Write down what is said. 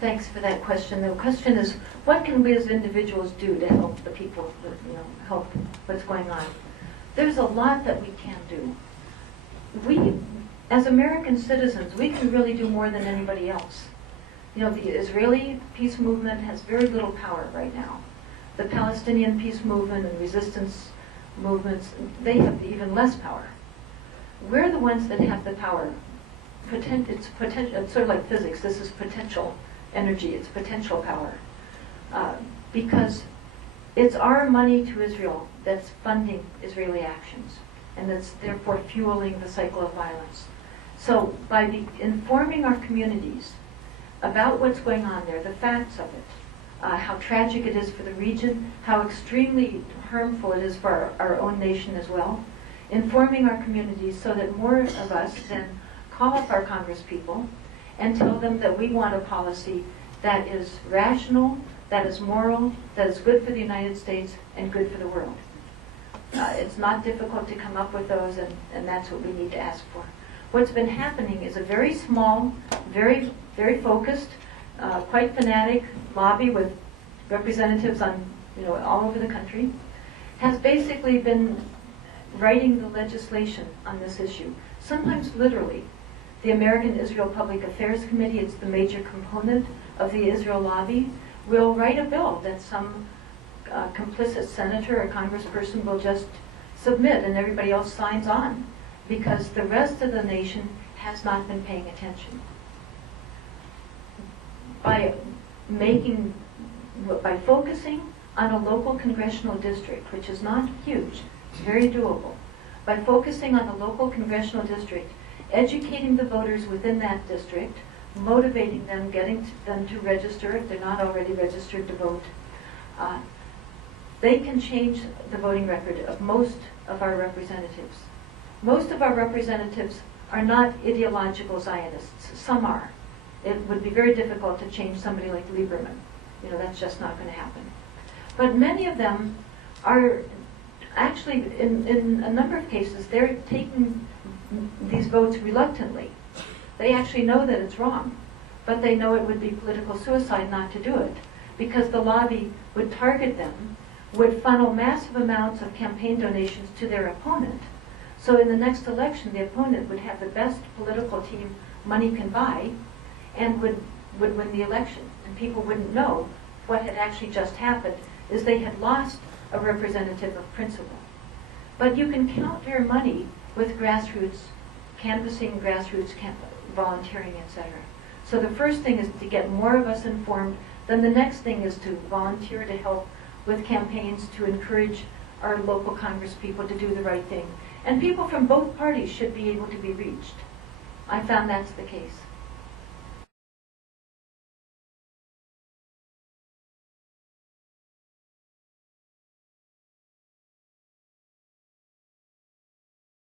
Thanks for that question. The question is, what can we as individuals do to help the people, help what's going on? There's a lot that we can do. We, as American citizens, we can really do more than anybody else. The Israeli peace movement has very little power right now. The Palestinian peace movement and resistance movements, they have even less power. We're the ones that have the power. It's sort of like physics. This is potential energy. It's potential power. Because it's our money to Israel that's funding Israeli actions, and that's therefore fueling the cycle of violence. So by informing our communities about what's going on there, the facts of it, how tragic it is for the region, how extremely harmful it is for our own nation as well, informing our communities so that more of us then call up our congresspeople and tell them that we want a policy that is rational, that is moral, that is good for the United States and good for the world. It's not difficult to come up with those, and that's what we need to ask for. What's been happening is a very small, very, very focused, quite fanatic lobby with representatives on, all over the country, has basically been writing the legislation on this issue, sometimes literally. The American Israel Public Affairs Committee, it's the major component of the Israel lobby, will write a bill that some complicit senator or congressperson will just submit and everybody else signs on, because the rest of the nation has not been paying attention. By focusing on a local congressional district, which is not huge, it's very doable, by focusing on the local congressional district, educating the voters within that district, motivating them, getting them to register if they're not already registered to vote, they can change the voting record of most of our representatives. Most of our representatives are not ideological Zionists. Some are. It would be very difficult to change somebody like Lieberman. That's just not going to happen. But many of them are actually, in a number of cases, they're taking these votes reluctantly. They actually know that it's wrong, but they know it would be political suicide not to do it, because the lobby would target them, would funnel massive amounts of campaign donations to their opponent. So in the next election, the opponent would have the best political team money can buy and would win the election. And people wouldn't know what had actually just happened is they had lost a representative of principle. But you can counter money with grassroots, canvassing, grassroots volunteering, etc. So the first thing is to get more of us informed. Then the next thing is to volunteer to help with campaigns to encourage our local congresspeople to do the right thing. And people from both parties should be able to be reached. I found that's the case.